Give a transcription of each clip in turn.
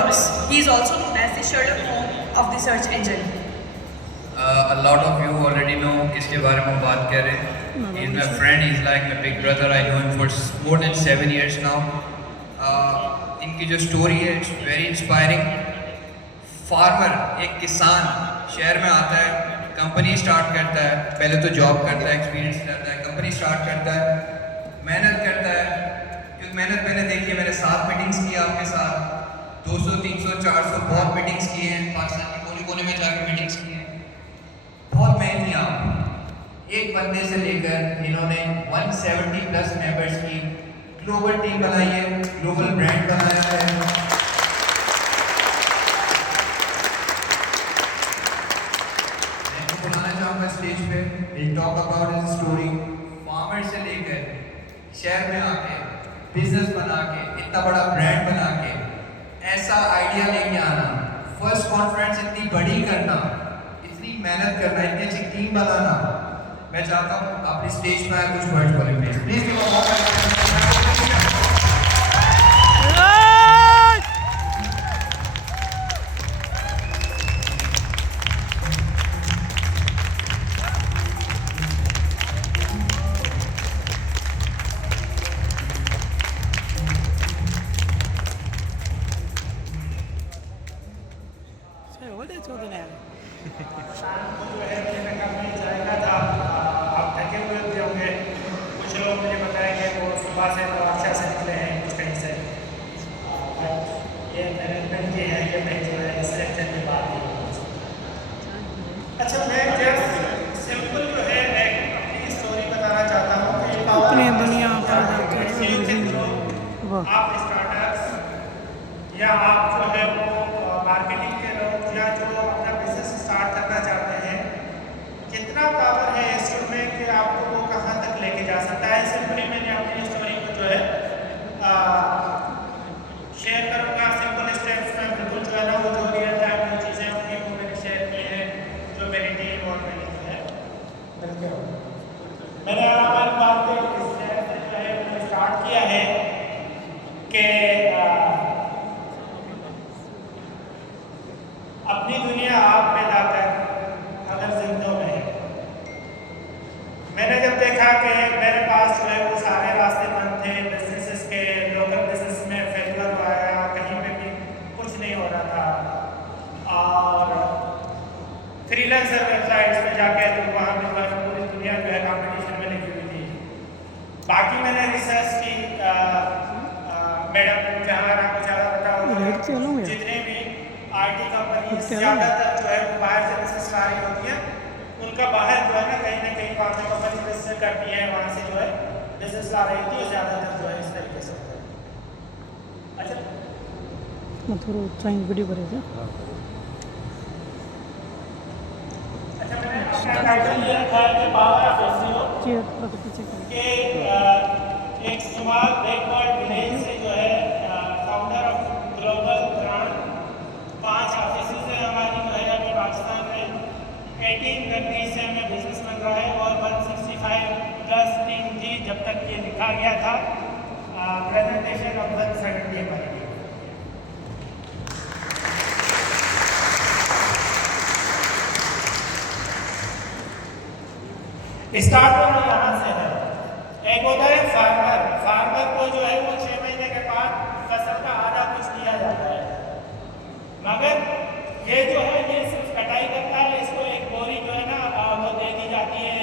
jobs. He is also known as the Sherlock Holmes of the search engine. A lot of you already know किसके बारे में बात कर रहे हैं. He's my friend. He's like my big brother. I know him for more than 7 years now. इनकी जो story है it's very inspiring. फार्मर, एक किसान शहर में आता है, कंपनी स्टार्ट करता है, पहले तो जॉब करता है, एक्सपीरियंस करता है, कंपनी स्टार्ट करता है, मेहनत करता है. क्योंकि मेहनत मैंने देखी है, मैंने 7 मीटिंग्स की आपके साथ, 200, 300, 400 बहुत मीटिंग्स की हैं, पाकिस्तान के कोने कोने में जाकर मीटिंग्स की हैं. बहुत मेहनती आप. एक बंदे से लेकर इन्होंने 170 प्लस मेंबर्स की ग्लोबल टीम बनाई है, ग्लोबल ब्रांड बनाया है. मैं तो बुलाना चाहूँगा स्टेज पे. We'll talk about his story. Farmer से लेकर शहर में आके बिजनेस बना के इतना बड़ा ब्रांड बना के ऐसा आइडिया लेके आना, फर्स्ट कॉन्फ्रेंस इतनी बड़ी करना, इतनी मेहनत करना, इतनी अच्छी टीम बनाना. मैं चाहता हूँ अपनी स्टेज पे आए कुछ वर्ड्स बोले please. Please give a warm आप स्टार्टअप्स या आप जो है वो मार्केटिंग के लोग या जो अपना बिजनेस स्टार्ट करना चाहते हैं, कितना पावर है इसमें कि आपको वो कहाँ तक लेके जा सकता है. सिंपली मैंने अपनी स्टोरी को जो है शेयर करूँगा सिंपल स्टेप्स में. बिल्कुल जो है ना वो जो रियल टाइम जो चीज़ें होंगी वो मैंने शेयर की हैं, जो मेरी टीम और मैंने की है. मैंने हमारी बात इस शहर से जो है मैंने स्टार्ट किया है कि अपनी दुनिया आप पैदा कर अगर जिंदों में है. मैंने जब देखा कि मेरे पास जो है वो सारे रास्ते बंद थे बिजनेसेस के, लोकल बिजनेस में फेलियर आया, कहीं पे भी कुछ नहीं हो रहा था, और फ्रीलांसर वेबसाइट्स पे जाके तो वहाँ पे पूरी दुनिया जो है कॉम्पिटिशन में लगी हुई थी. बाकी मैंने रिसर्च की, मैडम जहाँ आपको ज़्यादा पता होगा जितने भी आईटी कंपनी ज़्यादातर जो है वो बाहर से बिजनेस ला रही होती है, उनका बाहर जो है ना कहीं फार्मा कंपनी बिजनेस करती है, वहाँ से जो है बिजनेस ला रही थी, ज़्यादातर जो है इस तरीके से. अच्छा थोड़ा ड्राइंग वीडियो करेगा. अच्छा मैंने अपना टाइटल ये रखा है कि पावर ऑफ एसईओ के एक स्मॉल बैकवर्ड विलेज से जो है founder of global brand. 5 offices है हमारी जो है अभी पाकिस्तान में, 18 कंट्रीज से हमें बिजनेस बन रहा है, और 165 प्लस टीम थी जब तक ये लिखा गया था प्रेजेंटेशन ऑफ 170 हमारी टीम. स्टार्ट करना यहाँ से है. एक होता है फार्मर. फार्मर को जो है वो 6 महीने के बाद फसल का आधा कुछ दिया जाता है, मगर ये जो है ये सिर्फ कटाई करता है. इसको एक बोरी जो है ना वो दे दी जाती है,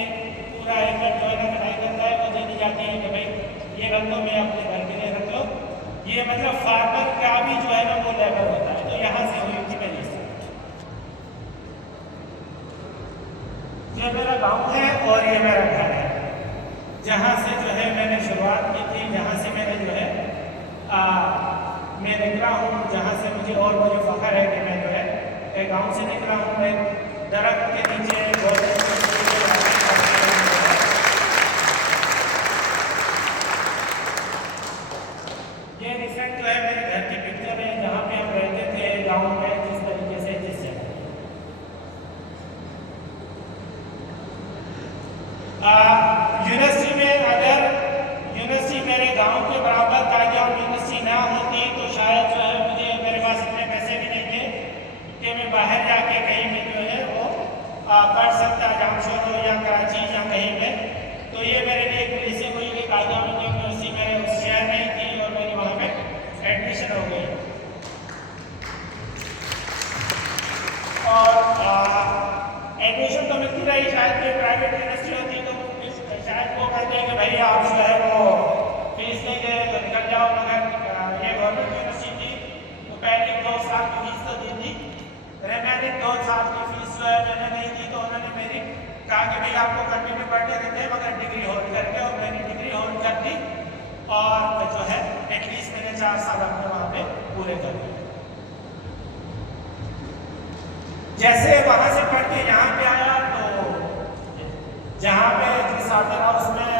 पूरा एकड़ जो है ना कटाई करता है वो दे दी जाती है कि भाई ये रख लो, मैं अपने घर के लिए रख लो. ये मतलब फार्मर का भी जो है ना वो लेवल होता है. तो यहाँ से हुई थी मेरी. ये मेरा गाँव है और ये मेरा घर है, जहाँ से जो है मैंने शुरुआत की थी, जहाँ से मैंने जो है मैं निकला हूँ, जहाँ से मुझे फ़ख्र है कि मैं जो है एक गाँव से निकला हूँ, एक दरख्त के नीचे ये रिसेंट जो है मेरे घर की पिक्चर है, जहाँ पे हम रहते थे गाँव में, जिस तरीके से जिससे यूनिवर्सिटी में, अगर यूनिवर्सिटी मेरे गांव के बराबर कायदा और यूनिवर्सिटी ना होती तो शायद जो है मुझे मेरे पास इतने ऑफशोर हो या कराची या कहीं पे, तो ये मेरे लिए एक पुलिस से कोई कायदा में यूनिवर्सिटी में उस शहर में ही थी और मेरी वहाँ पे एडमिशन हो गई। और एडमिशन तो मिलती रही, शायद कोई प्राइवेट यूनिवर्सिटी होती तो शायद वो कहते हैं कि भाई आप जो है वो फीस नहीं दे तो निकल जाओ, मगर ये गवर्नमेंट यूनिवर्सिटी थी तो पहले 2 साल की फीस तो दी थी, रिमेनिंग 2 साल की फीस जो है मैंने नहीं दी, तो उन्होंने मेरी कहा कि भाई आपको कंटिन्यू पढ़ने देते हैं मगर डिग्री होल्ड करके, और मैंने डिग्री होल्ड कर दी और जो है एटलीस्ट मैंने 4 साल अपने वहाँ पे पूरे कर दिए। जैसे वहाँ से पढ़ के यहाँ पे आया तो जहाँ पे जिस ऑर्डर हाउस में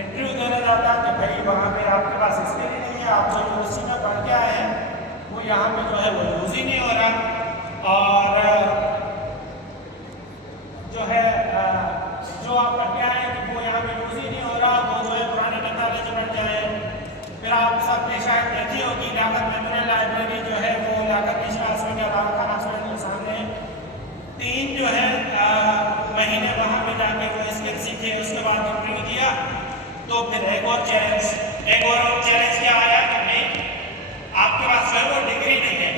इंटरव्यू देने जाता कि भाई वहाँ पे आपके पास इसके लिए नहीं है, आप जो यूनिवर्सिटी में पढ़ के आए हैं वो यहाँ पे जो है वो यूज़ ही नहीं हो रहा, और जो है जो आप पढ़ के आए हैं वो यहाँ पे यूज़ ही नहीं हो रहा, वो जो है पुराने टेक्नोलॉजी बढ़ जाए। फिर आप सबने शायद देखी होगी लियाकत मेमोरियल लाइब्रेरी जो है वो लियाकत हॉस्पिटल बाबा खान हॉस्पिटल के सामने 3 जो है महीने वहाँ पे जाके वो स्किल सीखे, उसके बाद इंटरव्यू दिया, तो फिर एक और चैलेंज क्या आया कि नहीं आपके पास जो है वो डिग्री नहीं है,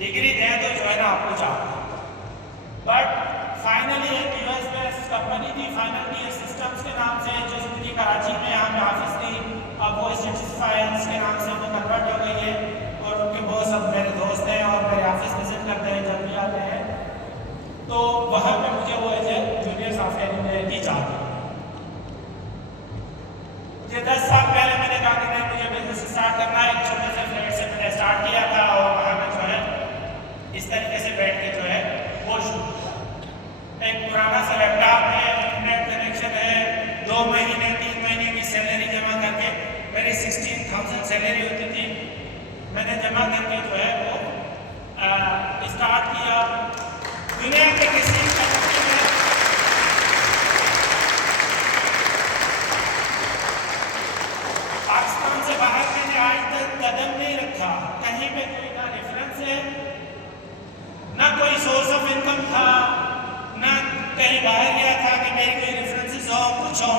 डिग्री दें तो जो है ना आपको जाओ। बट फाइनली एक यूएस बेस्ड कंपनी थी फाइनली सिस्टम्स के नाम से जो जिनकी कराची में यहाँ पे ऑफिस थी, अब वो स्टेटिस्फायर्स के नाम से वो कन्वर्ट हो गई है, और उनके बहुत सब मेरे दोस्त हैं और मेरे ऑफिस विजिट करते हैं जब भी आते हैं, तो वहाँ पे मुझे वो as a junior software engineer की चाहती है। मुझे 10 साल पहले मैंने कहा कि नहीं मुझे बिजनेस स्टार्ट करना है, एक छोटे से फ्लैट से मैंने स्टार्ट किया था और वहाँ पे जो है इस तरीके से बैठ के जो है वो शुरू किया। एक पुराना सा लैपटॉप है, इंटरनेट कनेक्शन है, 2 महीने 3 महीने की सैलरी जमा करके, मेरी 16,000 सैलरी होती थी, मैंने जमा करके जो है वो स्टार्ट किया। दुनिया के किसी कंट्री में पाकिस्तान से बाहर मैंने आज तक कदम नहीं रखा, कहीं पे कोई ना रेफरेंस है, ना कोई सोर्स ऑफ इनकम था, ना कहीं बाहर गया था कि मेरी कोई रेफरेंसेस हो कुछ हो।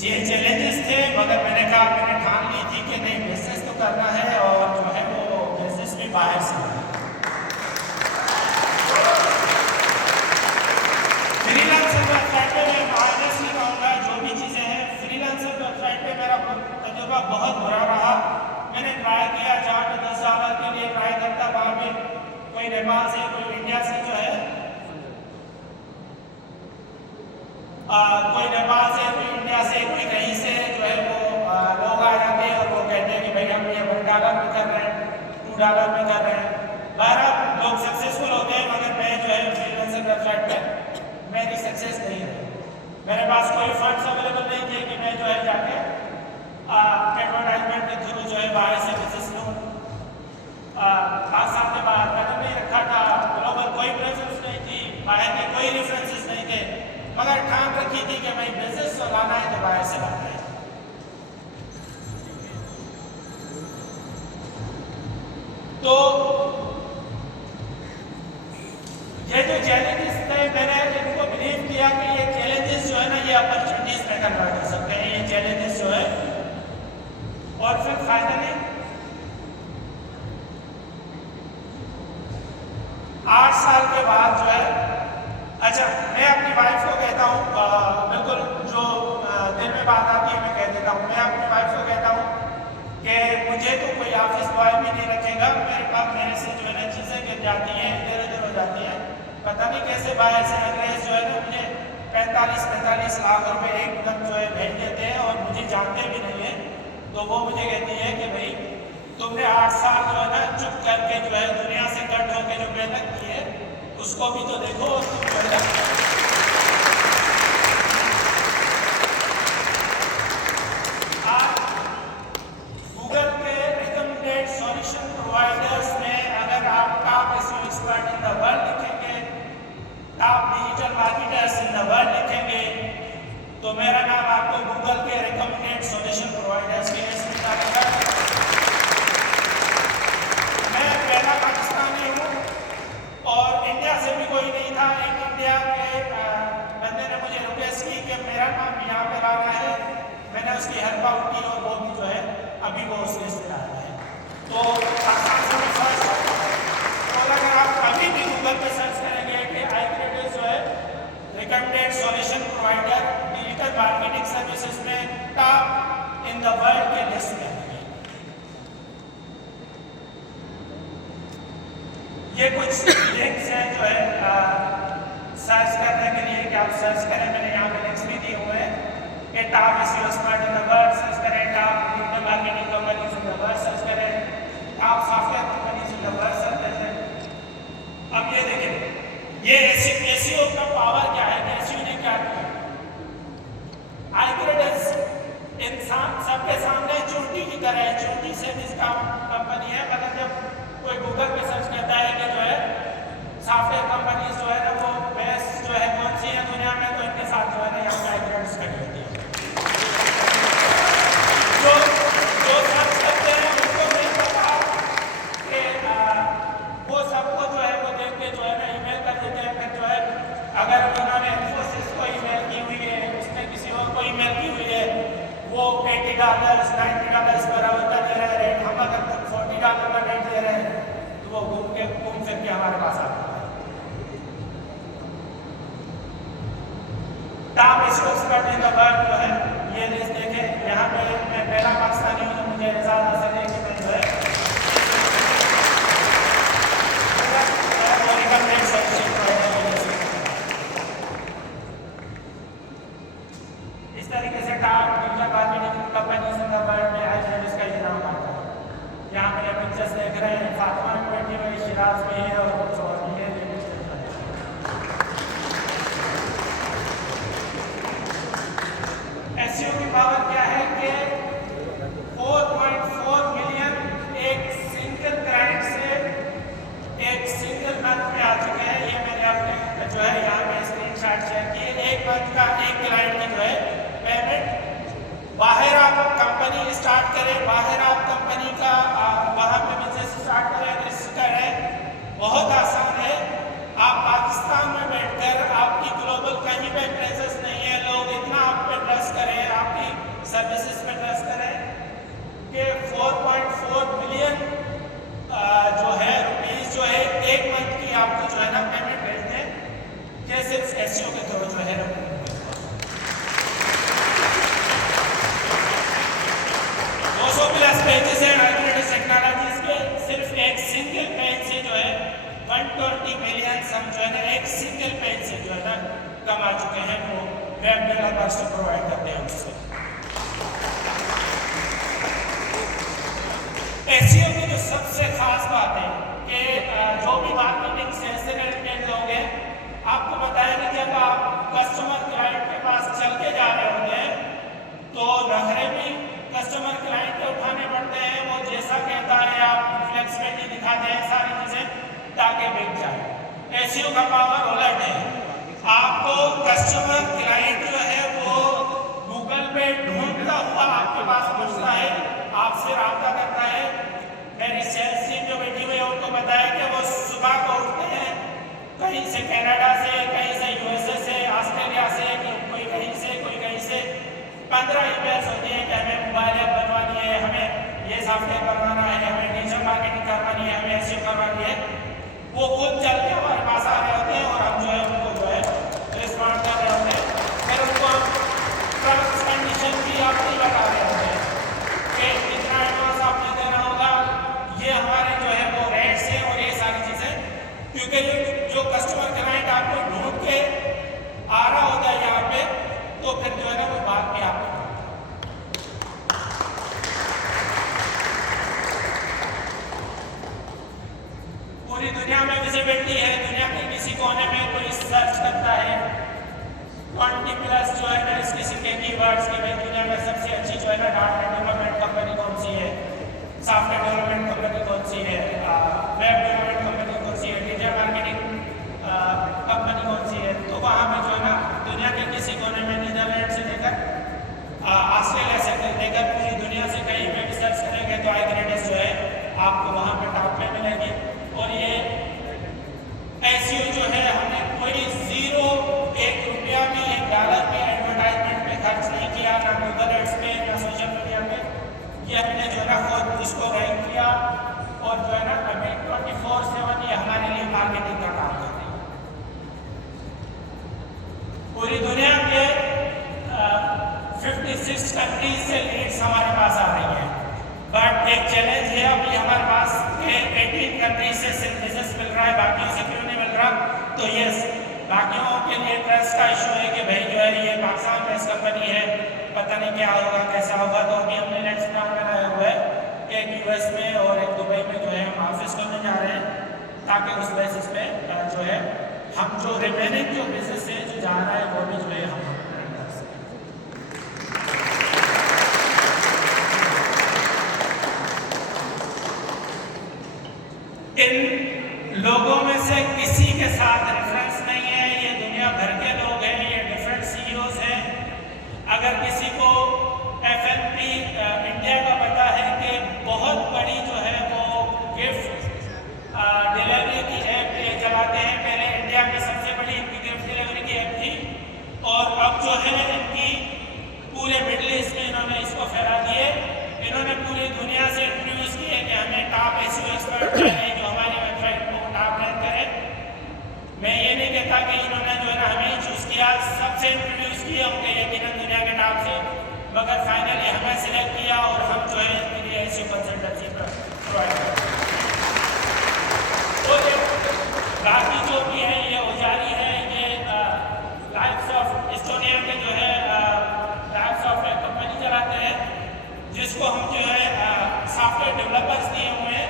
ये चैलेंजेस थे, मगर मैंने ठान ली थी कि नहीं बिजनेस तो करना है, और जो है वो बिजनेस भी बाहर से। फ्रीलांसर वेबसाइट पे मैं ऑनेस्टली कहूँगा जो भी चीज़ें हैं, फ्रीलांसर वेबसाइट पे मेरा तजुर्बा बहुत बुरा रहा। मैंने ट्राई किया, जहाँ पे $10 के लिए ट्राई करता, वहाँ पे कोई नेपाल से कोई इंडिया से जो है कोई नेपाल से कोई इंडिया से कोई कहीं से जो है वो लोग आ जाते हैं और वो कहते हैं कि भाई हम ये $1 में कर रहे हैं, $2 में कर रहे हैं। बहरहाल लोग सक्सेसफुल होते हैं, मगर मैं जो है फ्रीलांसर वेबसाइट पे मेरी सक्सेस नहीं रही। मेरे पास कोई फंड्स अवेलेबल नहीं थे कि मैं जो है जाके एडवर्टाइजमेंट के थ्रू जो है बाहर से बिजनेस लूँ। 5 साल के बाद कदम नहीं रखा था, ग्लोबल कोई प्रेजेंस नहीं थी, बाहर के कोई रेफरेंसेस नहीं थे, मगर ठान रखी थी कि भाई बिजनेस तो लाना है तो बाहर से लाना है। तो ये जो चैलेंजेस थे, मैंने इनको बिलीव किया कि ये चैलेंजेस जो है ना ये अपॉर्चुनिटीज में कन्वर्ट हो सकते हैं, ये चैलेंजेस जो है, और फिर फाइनली 8 साल के बाद जो है, अच्छा मैं अपनी वाइफ को कहता हूँ, बिल्कुल जो दिल में बात आती है मैं कह देता हूँ, मैं अपनी वाइफ को कहता हूँ कि मुझे तो कोई ऑफिस बॉय भी नहीं रखेगा, मेरे पास मेरे से जो है ना चीज़ें गिर जाती हैं, इधर उधर हो जाती हैं, पता नहीं कैसे बाहर से अंग्रेज जो है ना मुझे 45-45 लाख रुपए एकदम जो है भेज देते हैं और मुझे जानते भी नहीं है। तो वो मुझे कहती है कि भाई तुमने 8 साल जो है ना चुप करके जो है दुनिया से कट होकर जो मेहनत की है उसको भी तो देखो, तुम जो है गूगल के रिकमेंडेड सॉल्यूशन प्रोवाइडर्स में अगर आप top SEO expert in the world लिखेंगे, top digital marketers in the world लिखेंगे, तो मेरा नाम आपको गूगल के रिकमेंडेड सॉल्यूशन प्रोवाइडर्स के लिस्ट में डालेगा। मैं पहला पाकिस्तानी हूँ सरपा उठी और वो भी जो है अभी वो उस लिस्ट में आ रहे हैं। तो आसान से सर्च और अगर आप अभी भी गूगल पे सर्च करेंगे कि iCredit जो है recommended solution provider digital marketing services में टॉप इन द वर्ल्ड के लिस्ट में है। ये कुछ लिंक्स हैं जो है सर्च करने के लिए कि आप सर्च करें, मैंने यहाँ पे लिंक्स भी दिए हुए हैं कि top SEO expert in the world search करें, top digital marketing companies in the world search करें, top software companies in the world search करें। अब ये देखें ये एसईओ का पावर क्या है, एसईओ ने क्या किया। iCredit इंसान सबके सामने चूंटी की तरह है, चूंटी से भी इसका कंपनी है। मतलब जब कोई गूगल पे सर्च करता है कि जो है सॉफ्टवेयर कंपनीज जो है ना वो बेस्ट जो है कौन सी है दुनिया में, तो इनके साथ जो है ना यहाँ पे iCredit खड़ी होती है। जो सर्च करते हैं उनको नहीं पता कि वो सबको जो है वो देख के जो है ना ईमेल कर देते हैं। फिर जो है अगर उन्होंने इन्फोसिस को ईमेल की हुई है, उसने किसी और को ईमेल की हुई है, वो $80 $90 बराबर का दे रहे हैं, हम अगर $40 का रेट दे रहे हैं तो वो घूम फिर के हमारे पास आता है। Top SEO expert in the world जो है ये लिस्ट देखें। यहाँ पे मैं पहला पाकिस्तानी हूँ, तो मुझे एहसास हासिल है कि मैं जो है इस तरीके से top digital marketing companies in the world में iCredit का ये नाम आता है। यहाँ पे पिक्चर्स देख रहे हैं, फातिमा भी बैठी हुई, शिराज भी है और कुछ और भी है। एसईओ की पावर क्या है कि 4.4 मिलियन एक सिंगल क्लाइंट से एक सिंगल मंथ में आ चुके हैं। ये मैंने अपने जो है यहाँ पे स्क्रीनशॉट शेयर किए। एक मंथ का एक क्लाइंट की जो है पेमेंट, बाहर आप कंपनी स्टार्ट करें, बाहर आप कंपनी का वहाँ पे बिजनेस स्टार्ट करें, रजिस्टर है, बहुत आसान है। आप पाकिस्तान में बैठकर आपकी ग्लोबल कहीं पे प्रेजेंस नहीं है, लोग इतना आप पे ट्रस्ट करें, आपकी सर्विसेज पे ट्रस्ट करें कि 4.4 मिलियन जो है रुपीस जो है एक मंथ की आपको जो है ना पेमेंट भेज दें, ये सिर्फ एसईओ के थ्रू जो है 200 प्लस पेजेस हैं iCredit टेक्नोलॉजीज के। सिर्फ एक सिंगल पेज से जो है 120 मिलियन सम जो है ना एक सिंगल पेज से जो है ना कमा चुके हैं। वो वेब डेवलपर्स को प्रोवाइड करते हैं उससे। एसईओ की जो सबसे खास बात है कि जो भी मार्केटिंग से रिलेटेड लोग हैं, आपको बताया कि जब आप कस्टमर क्लाइंट के पास चल के जा रहे होते हैं तो नखरे भी कस्टमर क्लाइंट के उठाने पड़ते हैं। वो जैसा कहता है आप फ्लेक्सिबिलिटी दिखाते हैं सारी चीजें ताकि बिक जाए। एसईओ का पावर उलट है, आपको कस्टमर क्लाइंट जो है वो गूगल पे ढूंढता हुआ आपके पास पहुंचता है, आपसे रब्ता करता है। मेरी सेल्स टीम जो बैठी हुई है उनको बताया कि वो सुबह को उठते हैं, कहीं से कनाडा से, कहीं से यूएसए से, ऑस्ट्रेलिया से, कोई कहीं से, कोई कहीं से 15 ईमेल्स होती हैं कि हमें मोबाइल ऐप बनवानी है, हमें ये सॉफ्टवेयर बनवाना है, हमें डिजिटल मार्केटिंग करवानी है, हमें एसईओ करवानी है। वो खुद चल के हमारे पास आ रहे होते हैं और हम जो है उनको जो है रिस्पॉन्ड कर रहे होते हैं। फिर उनको टर्म्स कंडीशन भी आप नहीं बता रहे होते हैं कि इतना एडवांस आपने देना होगा, ये हमारे जो है वो रेट्स हैं और ये सारी चीज़ें। क्योंकि जो कस्टमर क्लाइंट आपको ढूंढ के आ रहा होता है यहाँ पे, तो फिर जो है ना वो बात भी आपको पूरी दुनिया में विजिबिलिटी है। दुनिया के किसी कोने में कोई सर्च करता है 20 प्लस जो है ना किसी के कीवर्ड्स की दुनिया में सबसे अच्छी जो है ना डाटा डेवलपमेंट कंपनी कौन सी है, सॉफ्टवेयर डेवलपमेंट कंपनी कौन सी है, वेब डेवलपमेंट कंपनी कौन सी है, डिजिटल मार्केटिंग कंपनी कौन सी है, तो वहाँ पे जो है ना दुनिया के किसी कोने में नीदरलैंड से लेकर ऑस्ट्रेलिया से लेकर पूरी दुनिया से कहीं पे भी सर्च करेंगे तो iCredit जो है आपको वहाँ पे टॉप में मिलेगी। और ये एसईओ जो है हमने कोई $1 भी $1 भी एडवर्टाइजमेंट पे खर्च नहीं किया, ना गूगल एड्स पे, ना सोशल कंट्रीज से लीड्स हमारे पास आ रही हैं, बट एक चैलेंज है अभी हमारे पास कि 18 कंट्रीज से सिर्फ बिजनेस मिल रहा है, बाकियों से क्यों नहीं मिल रहा। तो ये बाकियों के लिए ट्रस्ट का इशू है कि भाई जो है ये पाकिस्तान बेस्ड कंपनी है, पता नहीं क्या होगा कैसा होगा। तो अभी हमने नेक्स्ट प्लान बनाया हुआ है, एक यूएस में और एक दुबई में जो है हम ऑफिस खोलने जा रहे हैं, ताकि उस बेसिस पे जो है हम जो रिमेनिंग जो बिजनेस है जो जा रहा है वो भी जो है हम कर सकते हैं। इन लोगों में से किसी के साथ रेफरेंस नहीं है, ये दुनिया भर के लोग हैं, ये डिफरेंट सीईओज हैं। अगर किसी को एफएनपी इंडिया का पता है कि बहुत बड़ी जो है वो गिफ्ट डिलीवरी की ऐप चलाते हैं, पहले इंडिया की सबसे बड़ी इनकी गिफ्ट डिलीवरी की ऐप थी, और अब जो है इनकी पूरे मिडिल ईस्ट में इन्होंने इसको फैला दिए। इन्होंने पूरी दुनिया से इंटरव्यूज किए कि हमें टॉप एसईओ एक्सपर्ट चाहिए जो हमारी वेबसाइट को टॉप रैंक करे। मैं ये नहीं कहता कि इन्होंने जो है ना हमें ही चूज किया, सबसे इंटरव्यूज किए होंगे यकीनन दुनिया के टॉप से, मगर फाइनली हमें सिलेक्ट किया और हम जो है इनके लिए एसईओ कंसल्टेंसी प्रोवाइड करें। बाकी जो भी है ये औजारी है, ये लाइफ्स ऑफ एस्टोनिया के जो है लाइफ्स ऑफ एक कंपनी चलाते हैं, जिसको हम जो है सॉफ्टवेयर डेवलपर्स दिए हुए हैं,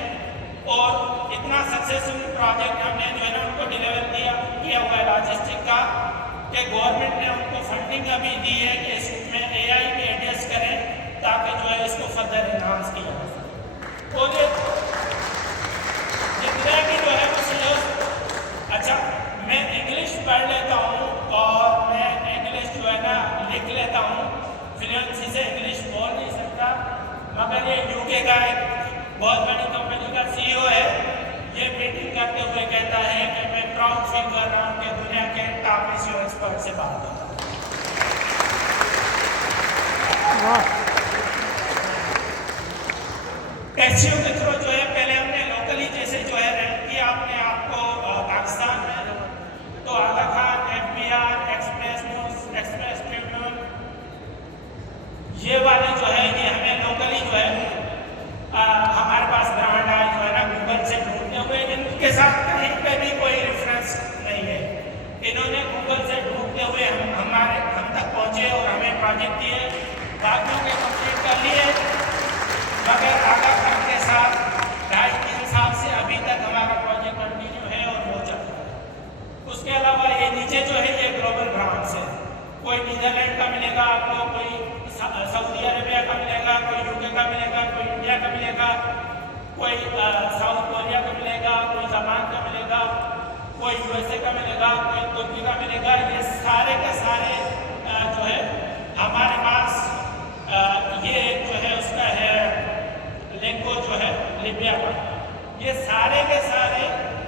और इतना सक्सेसफुल प्रोजेक्ट हमने जो है ना उनको डिलीवर किया हुआ है लॉजिस्टिक का, कि गवर्नमेंट ने उनको फंडिंग अभी दी है कि इसमें एआई भी एडजस्ट करें, ताकि जो है इसको फर्दर इन्हांस किया जा सके। और जितने भी जो है वो अच्छा, मैं इंग्लिश पढ़ लेता हूँ और मैं इंग्लिश जो है ना लिख लेता हूँ, फ्लुएंसी से इंग्लिश बोल नहीं सकता, मगर ये यूके का एक बहुत बड़ी कंपनी का सीईओ है, ये मीटिंग करते हुए कहता है कि मैं प्राउड फील कर रहा हूँ कि दुनिया के टॉप एसईओ एक्सपर्ट से बात कर रहा हूँ। एसईओ के थ्रू जो है पहले हमने लोकली जैसे जो है रैंक किया अपने आप को पाकिस्तान में, तो Aga Khan, FBR, Express News, Express Tribune, ये वाले जो है ये हमें लोकली जो है हमारे पास ब्रांड आए जो है ना गूगल से ढूंढते हुए, इनके साथ कहीं पे भी कोई रेफरेंस नहीं है, इन्होंने गूगल से ढूंढते हुए हम तक पहुंचे और हमें प्रोजेक्ट दिए, बाकियों के कंप्लीट कर लिए, मगर आगा खान के साथ 2.5-3 साल से अभी तक हमारा प्रोजेक्ट कंटिन्यू है और वो चल रहा है। उसके अलावा ये नीचे जो है ये ग्लोबल ब्रांड्स है, कोई नीदरलैंड का मिलेगा आपको, कोई सऊदी अरेबिया का मिलेगा, कोई यूके का मिलेगा, कोई इंडिया का मिलेगा, कोई साउथ कोरिया का मिलेगा, कोई जापान का मिलेगा, कोई यूएसए का मिलेगा, कोई तुर्की का मिलेगा। ये सारे के सारे जो है हमारे पास ये जो है उसका है लिंको जो है लिबिया का, ये सारे के सारे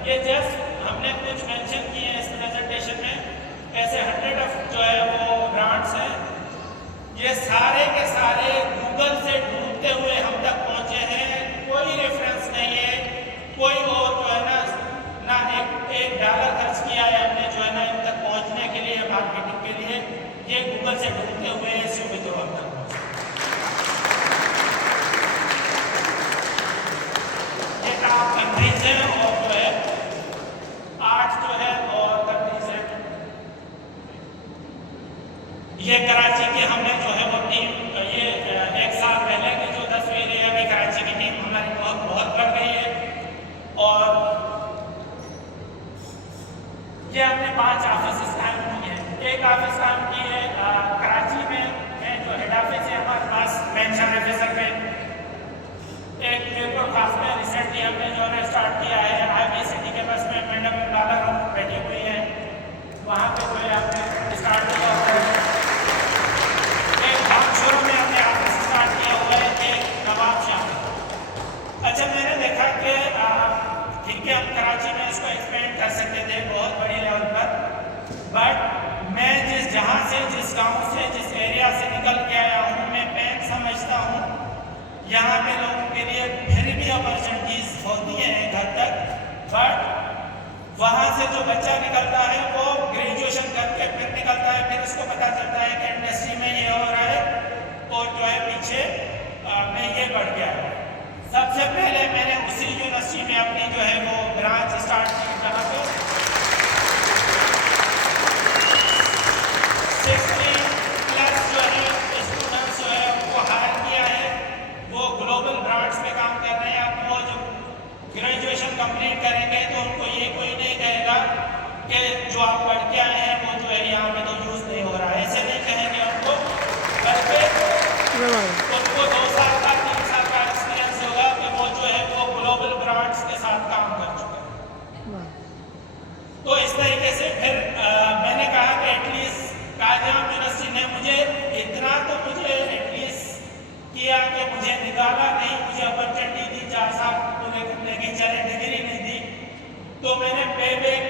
ये जस्ट हमने कुछ मेंशन किए हैं इस प्रेजेंटेशन में, ऐसे 100 जो है वो ब्रांड्स हैं, ये सारे के सारे गूगल से ढूंढते हुए हम तक पहुंचे हैं, कोई रेफरेंस नहीं है, कोई और जो है ना एक डॉलर खर्च किया है हमने जो है ना इन तक पहुंचने के लिए, मार्केटिंग के लिए, ये गूगल से ढूंढते हुए एसईओ के थ्रू हम तक पहुंचे। ये टॉप कंट्रीज हैं और जो है 8 जो है और कंट्रीज हैं। ये कराची की हमने जो है वो टीम, ये 1 साल पहले की जो तस्वीर है, अभी कराची की टीम हमारी बहुत बढ़ गई है, और ये हमने 5 ऑफिस कायम किए हैं। एक ऑफिस कायम की है कराची में जो हेड ऑफिस है हमारे पास मेंशन ऑफिसर में, एक मीरपुर खास में रिसेंटली हमने जो है स्टार्ट किया है, IB सिटी के बस में मैडम डॉलर बैठी हुई है, वहाँ पे जो है हमने स्टार्ट किया हुआ है। शुरू में हमने ऑफिस स्टार्ट किया हुआ है एक नवाबशाह में। अच्छा, मैंने देखा कि ठीक है हम कराची में इसको एक्सपेंड कर सकते थे बहुत बड़ी लेवल पर, बट मैं जहाँ से, जिस गांव से, जिस एरिया से निकल के आया हूँ, मैं पैन समझता हूँ यहाँ पे लोगों के लिए फिर भी अपॉर्चुनिटीज होती हैं घर तक, बट वहाँ से जो बच्चा निकलता है वो ग्रेजुएशन करके फिर निकलता है, फिर उसको पता चलता है कि इंडस्ट्री में ये हो रहा है, और जो है पीछे मैं ये बढ़ गया। सबसे पहले मैंने उसी यूनिवर्सिटी में अपनी जो है वो ब्रांच स्टार्ट की, जहाँ पे 60+ जो है स्टूडेंट्स जो है उनको हायर किया है। वो ग्लोबल ब्रांड्स में काम कर रहे हैं। अब वो जो ग्रेजुएशन कंप्लीट करेंगे तो उनको ये कोई नहीं कहेगा कि जो आप पढ़ के आए हैं वो जो है यहाँ पे तो यूज़ नहीं हो रहा है, ऐसे नहीं कहेंगे उनको। बल्कि उनको 2 साल का 3 साल का एक्सपीरियंस होगा कि वो जो है वो ग्लोबल ब्रांड्स के साथ काम कर चुका है। तो इस तरीके से फिर मैंने कहा कि एटलीस्ट कायदयाम यूनिवर्सिटी ने मुझे इतना तो मुझे एटलीस्ट किया कि मुझे निकाला नहीं, मुझे अपॉर्चुनिटी दी 4 साल पूरे करने की, चले डिग्री नहीं दी तो मैंने पे बैक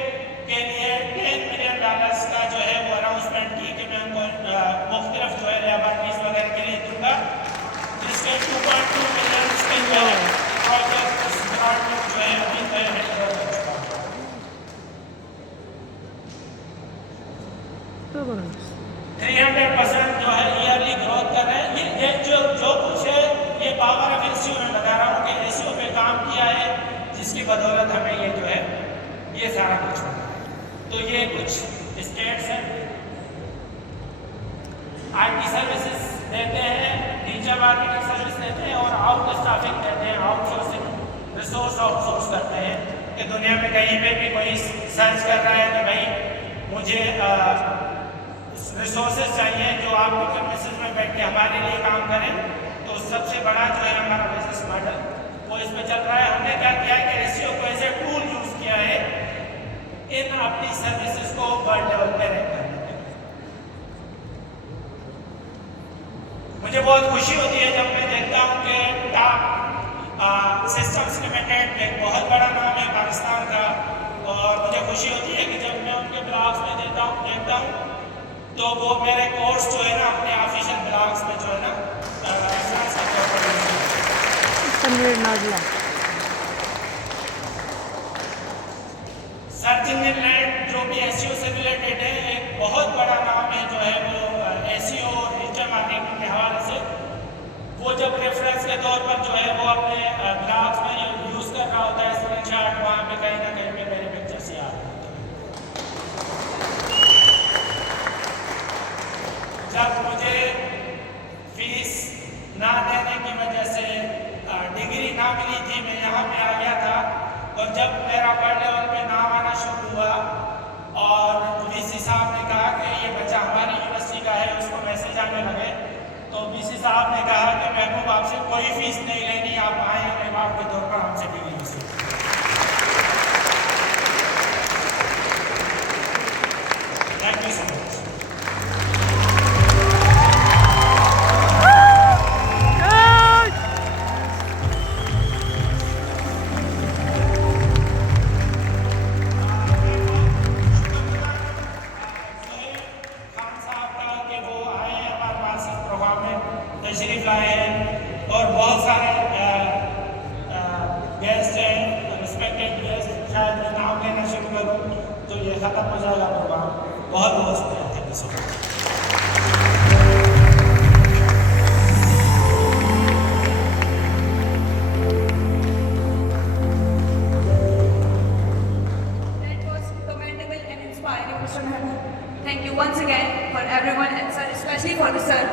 के लिए $10 मिलियन का जो है वो अनाउंसमेंट की कि मैं उनको मुख्तलिफ जो है लेबॉरेटरीज वगैरह के लिए दूंगा, जिसके 2.2 मिलियन के जो है प्रोजेक्ट इस डिपार्टमेंट जो है अभी तय कर चुका है। 300% जो है ईयरली ग्रोथ कर रहे हैं। ये जो कुछ है ये पावर ऑफ एसईओ में बता रहा हूँ कि एसईओ पे काम किया है, जिसकी बदौलत हमें ये जो है ये सारा कुछ है। तो ये कुछ स्टेट्स हैं। आईटी सर्विसेज देते हैं, टीचर मार्केटिंग सर्विस देते हैं और आउट स्टाफिंग देते हैं, आउटसोर्सिंग रिसोर्स आउटसोर्स करते हैं कि दुनिया में कहीं पे भी कोई सर्च कर रहा है कि भाई मुझे रिसोर्सेज चाहिए जो आपके प्रेमिसेस में बैठ के हमारे लिए काम करें, तो सबसे बड़ा जो है हमारा बिजनेस मॉडल वो इस पे चल रहा है। हमने क्या किया है कि एसईओ को एज ए टूल यूज किया है इन अपनी सर्विसेज को वर्ल्ड लेवल पे रैंक करने के लिए। मुझे बहुत खुशी होती है जब मैं देखता हूँ कि टॉप सिस्टम्स लिमिटेड एक बहुत बड़ा नाम है पाकिस्तान का, और मुझे खुशी होती है कि जब मैं उनके ब्लॉग्स में देखता हूँ तो वो मेरे कोर्स जो है ना अपने ऑफिशियल ब्लॉग्स में जो है ना रेफरेंस के तौर पर सर्च इंजन लैंड जो भी एसईओ से रिलेटेड है, एक बहुत बड़ा नाम है जो है वो एसईओ और डिजिटल मार्केटिंग के हवाले से। वो जब रेफरेंस के तौर पर जो है वो अपने ब्लॉग्स में यूज़ कर रहा होता है स्क्रीनशॉट, वहाँ पे कहीं ना कहीं पे मेरे पिक्चर से आ रहे हैं। जब मुझे फीस ना देने की वजह से डिग्री ना मिली थी, मैं यहाँ पे आ गया था, और जब मेरा वर्ल्ड लेवल पे नाम आना शुरू हुआ और वीसी साहब ने कहा कि ये बच्चा हमारी यूनिवर्सिटी का है, उसको मैसेज आने लगे, तो वीसी साहब ने कहा कि महबूब आपसे कोई फीस नहीं लेनी, आप आए अहबाब के तौर पर हमसे डिग्री लीजिए। Thank you so much. तशरीफ लाए हैं और बहुत सारे गेस्ट हैं, रिस्पेक्टेड गेस्ट। शायद मैं नाम लेना शुरू करूँ तो ये ख़त्म हो जाएगा प्रोग्राम। बहुत बहुत शुक्रिया, thank you so much. That was commendable and inspiring, Mr. Mehboob. Thank you once again for everyone, and sir, especially for the sir.